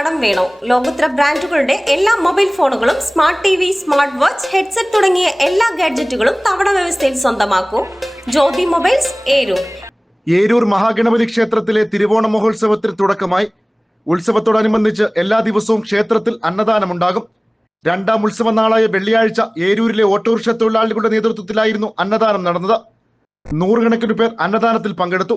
കടം വേണോ? ലോകോത്തര ബ്രാൻഡുകളുടെ എല്ലാ മൊബൈൽ ഫോണുകളും smart T V smart watch headset തുടങ്ങിയ എല്ലാ ഗാഡ്ജറ്റുകളും തവണ വ്യവസ്ഥയിൽ സ്വന്തമാക്കൂ. ജ്യോതി മൊബൈൽസ് ഏരൂർ. ഏരൂർ മഹാഗണപതി ക്ഷേത്രത്തിലെ തിരുവോണ മഹോത്സവത്തിന് തുടക്കമായി. ഉത്സവത്തോടനുബന്ധിച്ച് എല്ലാ ദിവസവും ക്ഷേത്രത്തിൽ അന്നദാനമുണ്ടാകും. രണ്ടാം ഉത്സവ നാളായ വെള്ളിയാഴ്ച ഏരൂരിലെ ഓട്ടോറിക്ഷ തൊഴിലാളികളുടെ നേതൃത്വത്തിലായിരുന്നു അന്നദാനം നടന്നത്. നൂറുകണക്കിന് പേർ അന്നദാനത്തിൽ പങ്കെടുത്തു.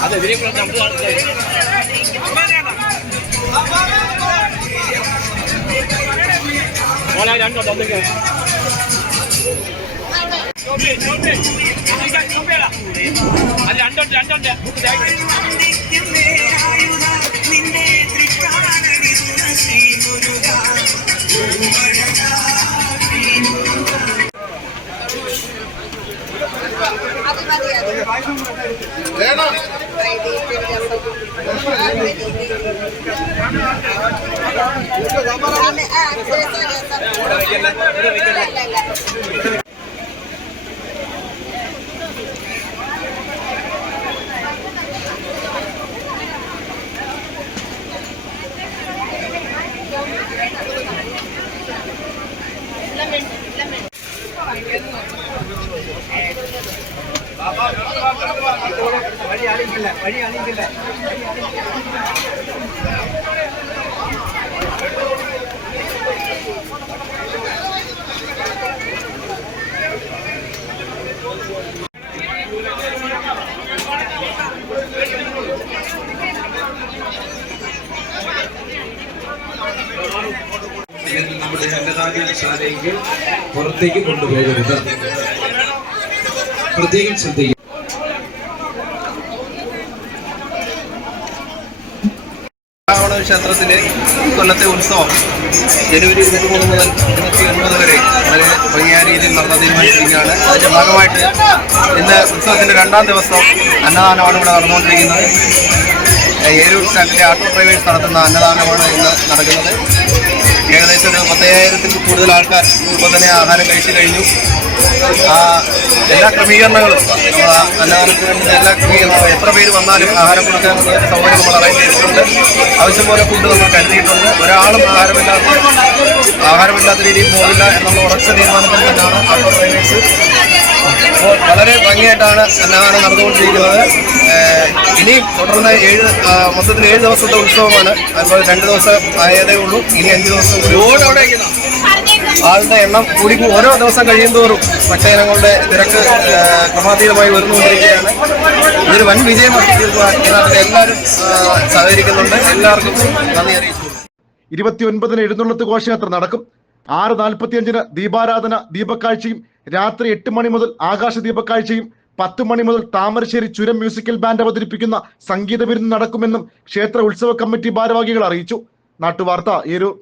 அது விரைவில் மூணாயிரம் வந்துருங்க அது அண்டோண்டு அண்டோண்டு வழி அழிங்கல வழி அழிங்கல പുറത്തേക്ക് കൊണ്ടുപോകരുത്. പ്രത്യേകം ശ്രദ്ധിക്കുക. ക്ഷേത്രത്തിലെ കൊല്ലത്തെ ഉത്സവം ജനുവരി ഇരുപത്തിമൂന്ന് മുതൽ ഇരുപത്തി ഒൻപത് വരെ വളരെ ഭംഗിയായ രീതിയിൽ നടന്ന തീരുമാനിച്ചിരിക്കുകയാണ്. അതിന്റെ ഭാഗമായിട്ട് ഇന്ന് ഉത്സവത്തിന്റെ രണ്ടാം ദിവസം അന്നദാനമാണ് ഇവിടെ നടന്നുകൊണ്ടിരിക്കുന്നത്. ഏരൂർ സ്റ്റാൻഡിലെ ആട്ടോ ഡ്രൈവേഴ്സ് നടത്തുന്ന അന്നദാനമാണ് ഇന്ന് നടക്കുന്നത്. ഏകദേശം ഒരു പത്തയ്യായിരത്തിൽ കൂടുതൽ ആൾക്കാർ ഇപ്പോൾ തന്നെ ആഹാരം കഴിച്ചു കഴിഞ്ഞു. എല്ലാ ക്രമീകരണങ്ങളും അന്നദാനത്തിന് വേണ്ടുന്ന എല്ലാ ക്രമീകരണങ്ങളും എത്ര പേര് വന്നാലും ആഹാരം ഒരു സൗകര്യം നമ്മൾ അറേഞ്ച് ചെയ്തിട്ടുണ്ട്. ആവശ്യം പോലെ ഫുഡ് നമ്മൾ കരുതിയിട്ടുണ്ട്. ഒരാളും ആഹാരമില്ലാത്ത ആഹാരമില്ലാത്ത രീതിയിൽ പോകില്ല എന്നുള്ള ഉറച്ച തീരുമാനത്തിൽ തന്നെയാണ് വളരെ ഭംഗിയായിട്ടാണ് അന്നദാനം നടന്നുകൊണ്ടിരിക്കുന്നത്. ഇനിയും തുടർന്ന് ഏഴ് മൊത്തത്തിൽ ഏഴ് ദിവസത്തെ ഉത്സവമാണ്. അതുപോലെ രണ്ട് ദിവസം ആയതേ ഉള്ളൂ. ഇനി അഞ്ച് ദിവസം കൂടി ആളുടെ എണ്ണം കൂടി ഓരോ ദിവസം കഴിയും തോറും ഭക്തജനങ്ങളുടെ തിരക്ക് ക്രമാതീതമായി വരുന്നുകൊണ്ടിരിക്കുകയാണ് ഇതൊരു വൻ വിജയമാക്കി തീർക്കുവാൻ നാട്ടിലെ എല്ലാവരും സഹകരിക്കുന്നുണ്ട്. എല്ലാവർക്കും നന്ദി അറിയിച്ചു ഇരുപത്തിയൊൻപതിന് എഴുന്നള്ളത്ത് ഘോഷയാത്ര നടക്കും. ആറ് നാൽപ്പത്തിയഞ്ചിന് ദീപാരാധന ദീപക്കാഴ്ചയും രാത്രി എട്ട് മണി മുതൽ ആകാശ ദീപക്കാഴ്ചയും പത്ത് മണി മുതൽ താമരശ്ശേരി ചുരം മ്യൂസിക്കൽ ബാൻഡ് അവതരിപ്പിക്കുന്ന സംഗീത വിരുന്ന് നടക്കുമെന്നും ക്ഷേത്ര ഉത്സവ കമ്മിറ്റി ഭാരവാഹികൾ അറിയിച്ചു. നാട്ടുവാർത്ത ഏരൂർ.